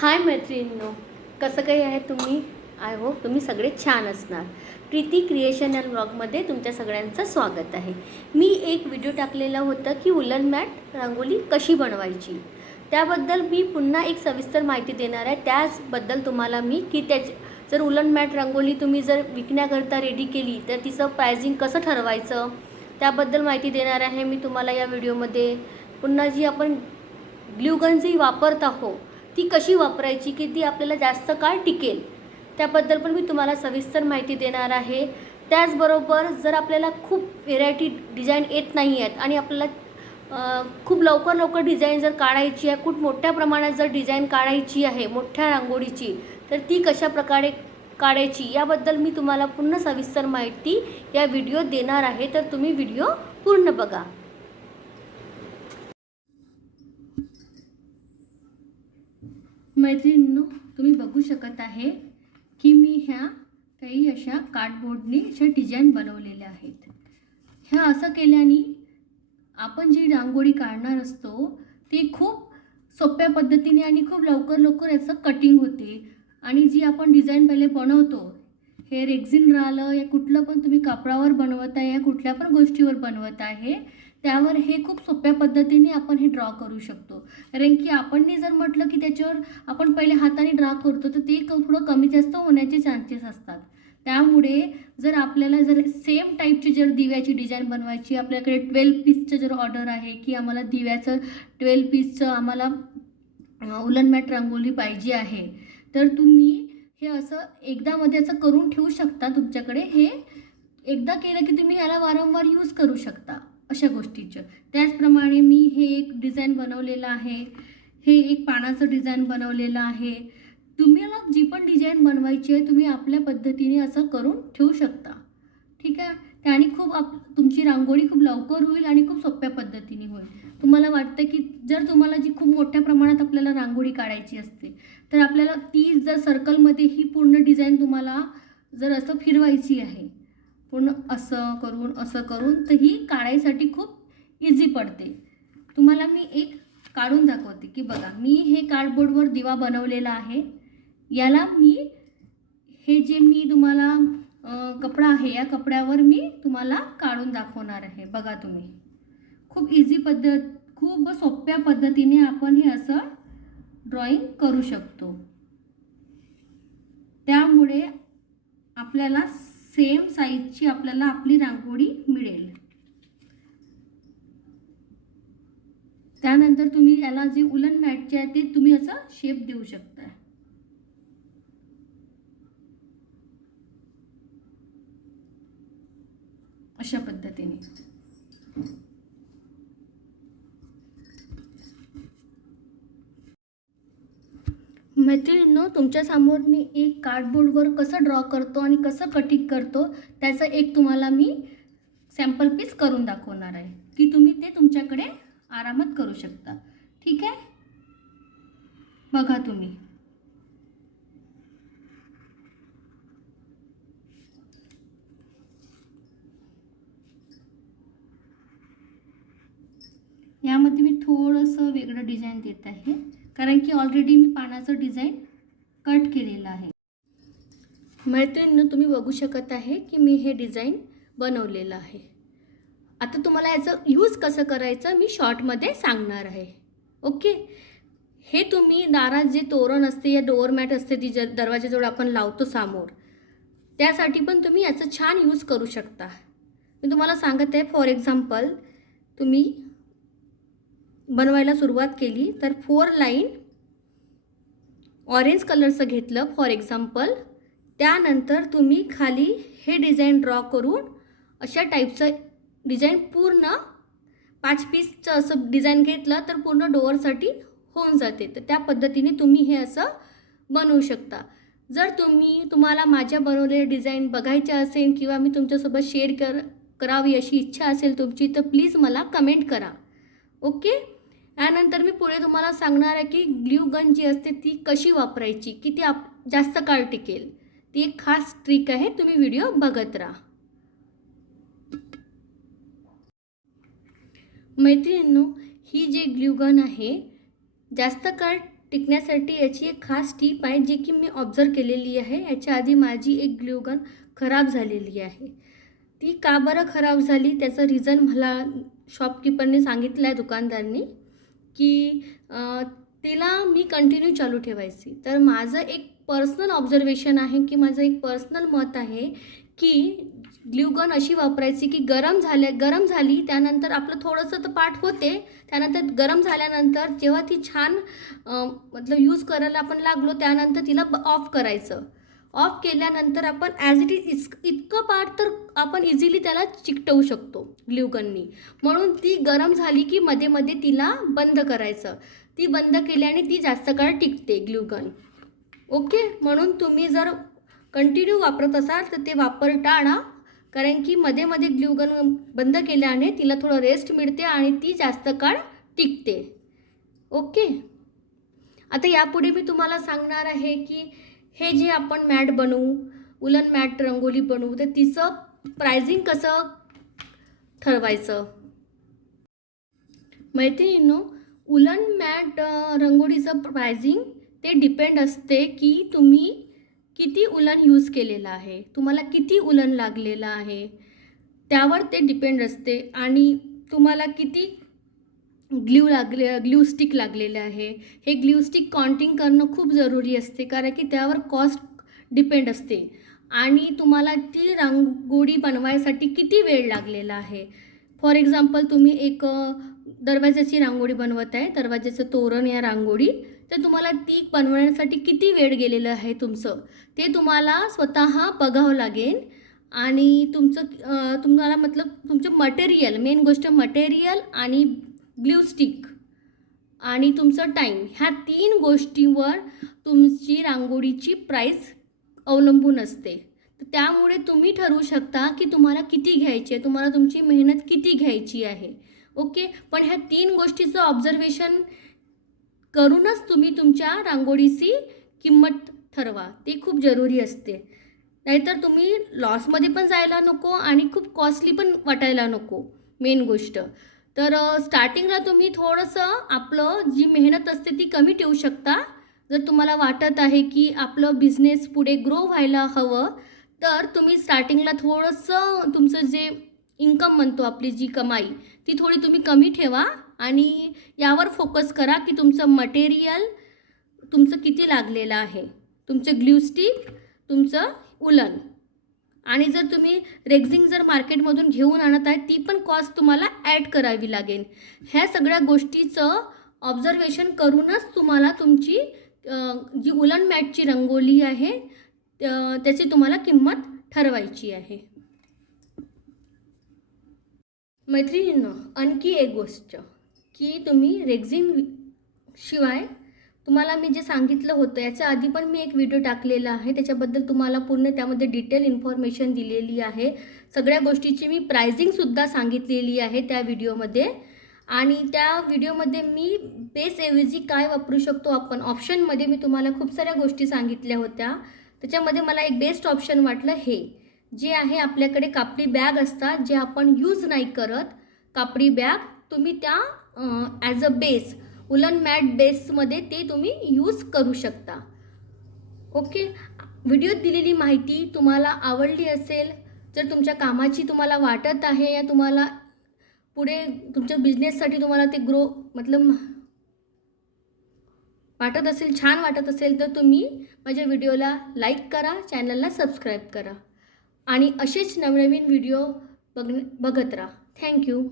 हाय मैत्रिणींनो कसं काही आहे तुम्ही? आय होप तुम्ही सगळे छान असणार. प्रीती क्रिएशन अँड ब्लॉगमध्ये तुमच्या सगळ्यांचं स्वागत आहे. मी एक व्हिडिओ टाकलेला होता की उलन मॅट रांगोली कशी बनवायची? त्याबद्दल मी पुन्हा एक सविस्तर माहिती देणार आहे. त्याचबद्दल तुम्हाला मी की त्याच जर उलन मॅट रांगोली तुम्ही जर विकण्याकरता रेडी केली तर तिचं प्रायझिंग कसं ठरवायचं? त्याबद्दल माहिती देणार आहे मी तुम्हाला या व्हिडिओमध्ये पुन्हा जी आपण ग्ल्यूगन जी वापरत आहो ती कशी वापरायची की ती आपल्याला जास्त काळ टिकेल त्याबद्दल पण मी तुम्हाला सविस्तर माहिती देणार आहे. त्याचबरोबर जर आपल्याला खूप व्हेरायटी डिझाईन येत नाही आहेत आणि आपल्याला खूप लवकर लवकर डिझाईन जर काढायची आहे खूप मोठ्या प्रमाणात जर डिझाईन काढायची आहे मोठ्या रांगोळीची तर ती कशा प्रकारे काढायची याबद्दल मी तुम्हाला पूर्ण सविस्तर माहिती या व्हिडिओ देणार आहे तर तुम्ही व्हिडिओ पूर्ण बघा. मैत्रिणींनो तुम्ही बघू शकत आहे की मी ह्या काही अशा कार्डबोर्डने अशा डिझाईन बनवलेल्या आहेत. ह्या असं केल्याने आपण जी रांगोळी काढणार असतो ती खूप सोप्या पद्धतीने आणि खूप लवकर लवकर याचं कटिंग होते. आणि जी आपण डिझाईन पहिले बनवतो हे रेक्झिन राहिलं या कुठलं पण तुम्ही कापडावर बनवत आहे या कुठल्या पण गोष्टीवर बनवत आहे त्यावर हे खूप सोप्या पद्धतीने आपण हे ड्रॉ करू शकतो. कारण की आपण जर म्हटलं की त्याच्यावर आपण पहिले हाताने ड्रॉ करतो तर ते क- थोडं कमी जास्त होण्याचे चान्सेस असतात. त्यामुळे जर आपल्याला जर सेम टाईपची जर दिव्याची डिझाईन बनवायची आपल्याकडे ट्वेल्व पीसचं जर ऑर्डर आहे की आम्हाला दिव्याचं ट्वेल्व पीसचं आम्हाला उलन मॅट रंगोली पाहिजे आहे तर तुम्ही हे असं एकदामध्ये असं करून ठेवू शकता तुमच्याकडे. हे एकदा केलं की तुम्ही ह्याला वारंवार यूज करू शकता. अशा गोष्टीचं. त्याचप्रमाणे मी हे एक डिझाईन बनवलेलं आहे. हे एक पानाचं डिझाईन बनवलेलं आहे. तुम्हाला जी पण डिझाईन बनवायची आहे तुम्ही आपल्या पद्धतीने असं करून ठेवू शकता. ठीक आहे? त्याने खूप आप तुमची रांगोळी खूप लवकर होईल आणि खूप सोप्या पद्धतीने होईल. तुम्हाला वाटतं की जर तुम्हाला जी खूप मोठ्या प्रमाणात आपल्याला रांगोळी काढायची असते तर आपल्याला ती जर सर्कलमध्ये ही पूर्ण डिझाईन तुम्हाला जर असं फिरवायची आहे पूर्ण असं करून असं करून तर ही काढायसाठी खूप इझी पडते. तुम्हाला मी एक काढून दाखवते की बघा मी हे कार्डबोर्डवर दिवा बनवलेला आहे. याला मी हे जे मी तुम्हाला कपडा आहे या कपड्यावर मी तुम्हाला काढून दाखवणार आहे. बघा तुम्ही. खूप इझी पद्धत खूप सोप्या पद्धतीने आपण हे असं ड्रॉईंग करू शकतो. त्यामुळे आपल्याला सेम साईजची आपल्याला आपली रांगोळी मिळेल. त्यानंतर तुम्ही याला जे उलन मॅटचे आहे ते तुम्ही असा शेप देऊ शकता अशा पद्धतीने. मैत्रिणींनो तुमच्यासमोर मी एक कार्डबोर्डवर कसं ड्रॉ करतो आणि कसं कटिंग करतो त्याचं एक तुम्हाला मी सॅम्पल पीस करून दाखवणार आहे की तुम्ही ते तुमच्याकडे आरामात करू शकता. ठीक आहे? बघा तुम्ही. यामध्ये मी थोडंसं वेगळं डिझाईन देत आहे. कारण की ऑलरेडी मी पानाचं डिझाईन कट केलेलं आहे. मैत्रिणीनं तुम्ही बघू शकत आहे की मी हे डिझाईन बनवलेलं आहे. आता तुम्हाला याचं यूज कसं करायचं मी शॉर्टमध्ये सांगणार आहे. ओके हे तुम्ही दारात जे तोरण असते या डोअरमॅट असते ती ज दरवाजाजवळ आपण लावतो समोर त्यासाठी पण तुम्ही याचं छान यूज करू शकता. मी तुम्हाला सांगत आहे फॉर एक्झाम्पल तुम्ही बनवायला सुरुवात केली तर फोर लाईन ऑरेंज कलरचं घेतलं फॉर एक्झाम्पल त्यानंतर तुम्ही खाली हे डिझाईन ड्रॉ करून अशा टाईपचं डिझाईन पूर्ण पाच पीसचं असं डिझाईन घेतलं तर पूर्ण डोअरसाठी होऊन जाते. तर त्या पद्धतीने तुम्ही हे असं बनवू शकता. जर तुम्ही तुम्हाला माझ्या बनवलेले डिझाईन बघायच्या असेल किंवा मी तुमच्यासोबत शेअर कर करावी अशी इच्छा असेल तुमची तर प्लीज मला कमेंट करा. ओके? त्यानंतर मी पुढे तुम्हाला सांगणार आहे की ग्ल्यू गन जी असते ती कशी वापरायची की ती आप जास्त काळ टिकेल. ती एक खास ट्रिक आहे तुम्ही व्हिडिओ बघत राहा. मैत्रिणींनो ही जी ग्ल्यू गन आहे जास्त काळ टिकण्यासाठी याची एक खास टीप आहे जी की मी ऑब्झर्व केलेली आहे. याच्या आधी माझी एक ग्ल्यूगन खराब झालेली आहे. ती का बरं खराब झाली त्याचं रिझन मला शॉपकीपरने सांगितलं आहे दुकानदारनी. की तिला मी कंटिन्यू चालू ठेवायची. तर माझं एक पर्सनल ऑब्झर्वेशन आहे की माझं एक पर्सनल मत आहे की ग्ल्युगन अशी वापरायची की गरम झाल्या गरम झाली त्यानंतर आपलं थोडंसं तर पाठ होते त्यानंतर गरम झाल्यानंतर जेव्हा ती छान मतलब यूज करायला आपण लागलो त्यानंतर तिला ऑफ करायचं. ऑफ केल्यानंतर आपण ॲज इट इज इतकं पार्ट तर आपण इझिली त्याला चिकटवू शकतो ग्ल्यूगननी म्हणून ती गरम झाली की मध्ये मध्ये तिला बंद करायचं. ती बंद केल्याने ती जास्त काळ टिकते ग्ल्यूगन ओके म्हणून तुम्ही जर कंटिन्यू वापरत असाल तर ते वापर टाळा कारण की मध्ये मध्ये ग्ल्युगन बंद केल्याने तिला थोडं रेस्ट मिळते आणि ती जास्त काळ टिकते. ओके आता यापुढे मी तुम्हाला सांगणार आहे की हे जे आपण मॅट बनवू उलन मॅट रंगोली बनवू तर तिचं प्रायझिंग कसं ठरवायचं? मैत्रिणींनो उलन मॅट रंगोळीचं प्रायझिंग ते डिपेंड असते की तुम्ही किती उलन यूज केलेलं आहे. तुम्हाला किती उलन लागलेलं आहे. त्यावर ते डिपेंड असते. आणि तुम्हाला किती ग्ल्यू लागले ग्ल्यू स्टिक लागलेले आहे. हे ग्ल्यू स्टिक काउंटिंग करणं खूप जरुरी असते कारण की त्यावर कॉस्ट डिपेंड असते. आणि तुम्हाला ती रांगोळी बनवायसाठी किती वेळ लागलेला आहे? फॉर एक्झाम्पल तुम्ही एक दरवाज्याची रांगोळी बनवत आहे दरवाजाचं तोरण या रांगोळी तर तुम्हाला ती बनवण्यासाठी किती वेळ गेलेलं आहे तुमचं? ते तुम्हाला स्वतः बघावं लागेल. आणि तुमचं तुम्हाला मतलब तुमचं मटेरियल मेन गोष्ट मटेरियल आणि ग्ल्यू स्टिक. आणि तुमचं टाईम ह्या तीन गोष्टींवर तुमची रांगोळीची प्राईस अवलंबून असते. तर त्यामुळे तुम्ही ठरवू शकता की तुम्हाला किती घ्यायची आहे तुम्हाला तुमची मेहनत किती घ्यायची आहे. ओके पण ह्या तीन गोष्टीचं ऑब्झर्वेशन करूनच तुम्ही तुमच्या रांगोळीची किंमत ठरवा. ती खूप जरुरी असते. नाहीतर तुम्ही लॉसमध्ये पण जायला नको आणि खूप कॉस्टली पण वाटायला नको. मेन गोष्ट. तर स्टार्टिंगला तुम्ही थोडंसं आपलं जी मेहनत असते ती कमी ठेवू शकता. जर तुम्हाला वाटत आहे की आपलं बिझनेस पुढे ग्रो व्हायला हवं तर तुम्ही स्टार्टिंगला थोडंसं तुमचं जे इन्कम म्हणतो आपली जी कमाई ती थोडी तुम्ही कमी ठेवा आणि यावर फोकस करा की तुमचं मटेरियल तुमचं किती लागलेलं आहे. तुमचं ग्ल्यू स्टिक तुमचं उलन. आणि जर तुम्ही रेक्झिंग जर मार्केटमधून घेऊन आणत आहे ती पण कॉस्ट तुम्हाला ॲड करावी लागेल. ह्या सगळ्या गोष्टीचं ऑब्झर्वेशन करूनच तुम्हाला तुमची जी उलन मॅटची रंगोली आहे त्याची तुम्हाला किंमत ठरवायची आहे. मैत्रिणींना आणखी एक गोष्ट की तुम्ही रेक्झिन शिवाय तुम्हाला मी जे सांगितलं होतं याच्या आधी पण मी एक व्हिडिओ टाकलेला आहे. त्याच्याबद्दल तुम्हाला पूर्ण त्यामध्ये डिटेल इन्फॉर्मेशन दिलेली आहे. सगळ्या गोष्टीची मी प्रायझिंगसुद्धा सांगितलेली आहे त्या व्हिडिओमध्ये आणि त्या व्हिडिओमध्ये मी बेसऐवजी काय वापरू शकतो आपण? ऑप्शनमध्ये मी तुम्हाला खूप साऱ्या गोष्टी सांगितल्या होत्या. त्याच्यामध्ये मला एक बेस्ट ऑप्शन वाटलं हे. जे आहे आपल्याकडे कापडी बॅग असतात जे आपण यूज नाही करत. कापडी बॅग तुम्ही त्या as a base woollen mat बेसमध्ये ते तुम्ही यूज करू शकता. ओके व्हिडिओत दिलेली माहिती तुम्हाला आवडली असेल जर तुमच्या कामाची तुम्हाला वाटत आहे या तुम्हाला पुढे तुमच्या बिझनेससाठी तुम्हाला ते ग्रो मतलब वाटत असेल छान वाटत असेल तर तुम्ही माझ्या व्हिडिओला लाईक करा चॅनलला सबस्क्राईब करा. आणि असेच नवनवीन व्हिडिओ बघ बघत राहा. थँक्यू